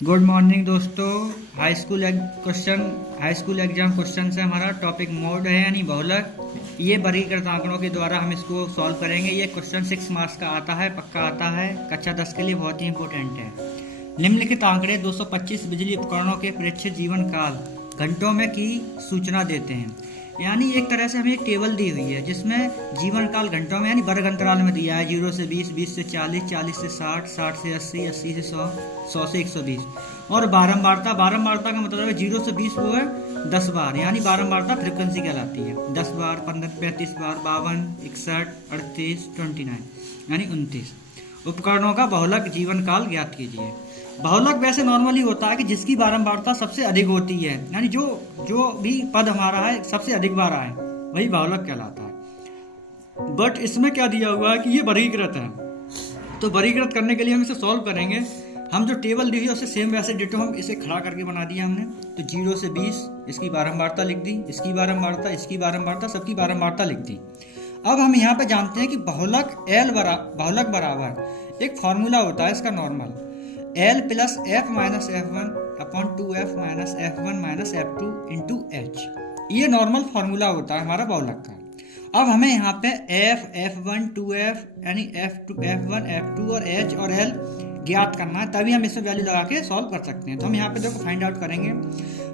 Good morning दोस्तों। High school exam question से हमारा टॉपिक मोड है यानी बहुलक। ये वर्गीकृत आंकड़ों के द्वारा हम इसको सॉल्व करेंगे। ये क्वेश्चन 6 मार्क्स का आता है, पक्का आता है, कक्षा 10 के लिए बहुत ही इंपॉर्टेंट है। निम्नलिखित आंकड़े 225 बिजली उपकरणों के प्रेक्षित जीवन काल घंटों में की सूचना देते हैं। यानी एक तरह से हमें एक टेबल दी हुई है जिसमें जीवन काल घंटों में यानी वर्ग अंतराल में दिया है। 0 से 20, 20 से 40, 40 से 60, 60 से 80, 80 से 100, 100 से 120। और बारंबारता का मतलब है 0 से 20 वो है 10 बार, यानी बारंबारता फ्रिक्वेंसी कहलाती है। 10 बार, 15, 35 बार, 52, 61, 38, 29 यानी 29। उपकरणों का बहुलक जीवन काल ज्ञात कीजिए। बहुलक वैसे नॉर्मली होता है कि जिसकी बारंबारता सबसे अधिक होती है, यानी जो भी पद हमारा है सबसे अधिक बार आए वही बहुलक कहलाता है। बट इसमें क्या दिया हुआ है कि ये वर्गीकृत है, तो वर्गीकृत करने के लिए हम इसे सॉल्व करेंगे। हम जो टेबल दी हुई है उससे सेम वैसे डिटो हम इसे खड़ा करके बना दिया हमने। तो 0 से 20 इसकी बारंबारता लिख दी, इसकी बारंबारता, सबकी बारंबारता लिख दी। अब हम यहाँ पे जानते हैं कि बहुलक बराबर एक फॉर्मूला होता है इसका normal, L plus F minus F1 upon 2F minus F1 minus F2 into H। ये नॉर्मल फॉर्मूला होता है हमारा बहुलक का। अब हमें यहाँ पे F, F1, 2F यानी F2, F1, F2 और H और L ज्ञात करना है, तभी हम इसमें वैल्यू लगा के सॉल्व कर सकते हैं। तो हम यहाँ पे देखो फाइंड आउट करेंगे।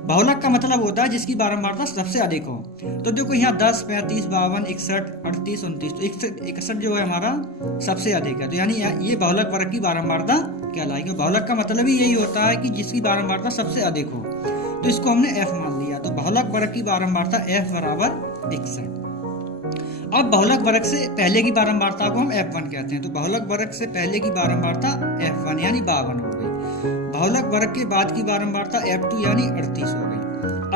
बहुलक का मतलब होता है जिसकी बारंबारता सबसे अधिक हो। तो देखो यहाँ 10, 35, 52, 61, 38, 29, तो 61 जो है हमारा सबसे अधिक है। तो यानी ये बहुलक वर्ग की बारंबारता कहलाएगी। बहुलक का मतलब ही यही होता है कि जिसकी बारंबारता सबसे अधिक हो। तो इसको हमने F मान लिया। तो बहुलक वर्ग की बारंबारता F बराबर 61। अब बहुलक वर्ग से पहले की बारंबारता को हम F1 कहते हैं। तो बहुलक वर्ग से पहले की बारंबारता F1 यानी 52 हो गई। बहुलक वर्ग के बाद की बारंबारता F2 यानी 38 हो गई।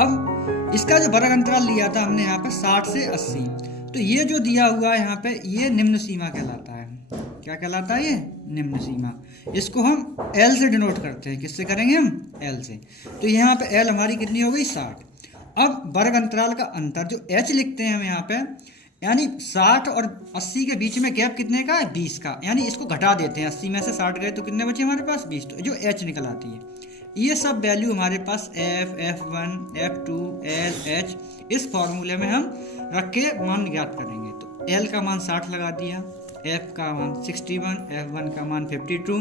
अब इसका जो वर्ग अंतराल लिया था हमने यहाँ पे 60 से 80, तो ये जो दिया हुआ है यहाँ पे ये निम्न सीमा कहलाता है। क्या कहलाता है ये? निम्न सीमा। इसको हम L से डिनोट करते हैं। किससे करेंगे हम? L से। तो यहाँ पे L हमारी कितनी हो गई? 60। अब वर्ग अंतराल का अंतर जो H लिखते हैं हम यहाँ पे, यानी 60 और 80 के बीच में गैप कितने का है? 20 का। यानी इसको घटा देते हैं, 80 में से 60 गए तो कितने बचे हमारे पास? 20। तो जो H निकल आती है। ये सब वैल्यू हमारे पास F, F1, F2, L, H इस फॉर्मूले में हम रख के मान ज्ञात करेंगे। तो L का मान 60 लगा दिया, F का मान 61, F1 का मान 52,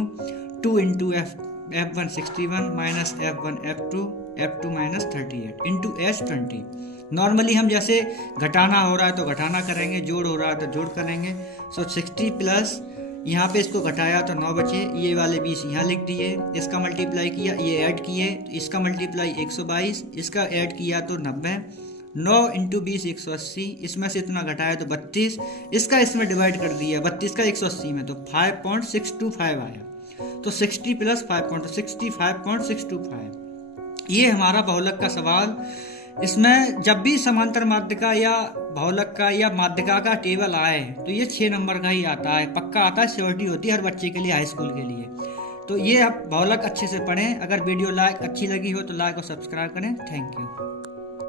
2 into F1 61 minus F1 F2 minus 38 into H 20। Normally हम जैसे घटाना हो रहा है तो घटाना करेंगे, जोड़ हो रहा है तो जोड़ करेंगे। सो 60 प्लस यहाँ पे इसको घटाया तो 9 बचे, ये वाले 20 यहाँ लिख दिए, इसका मल्टीप्लाई किया, ये ऐड किए तो इसका मल्टीप्लाई 122, इसका ऐड किया तो 90, 9 इंटू 20 180, इसमें से इतना घटाया तो 32, इसका इसमें डिवाइड कर दिया 32 का 180 में, तो 5.625 आया। तो 60 प्लस 65.625। ये हमारा बहुलक का सवाल। इसमें जब भी समांतर माध्यिका या बहुलक का या माध्यिका का टेबल आए तो ये 6 नंबर का ही आता है, पक्का आता है, श्योरिटी होती है हर बच्चे के लिए, हाई स्कूल के लिए। तो ये आप बहुलक अच्छे से पढ़ें। अगर वीडियो अच्छी लगी हो तो लाइक और सब्सक्राइब करें। Thank you.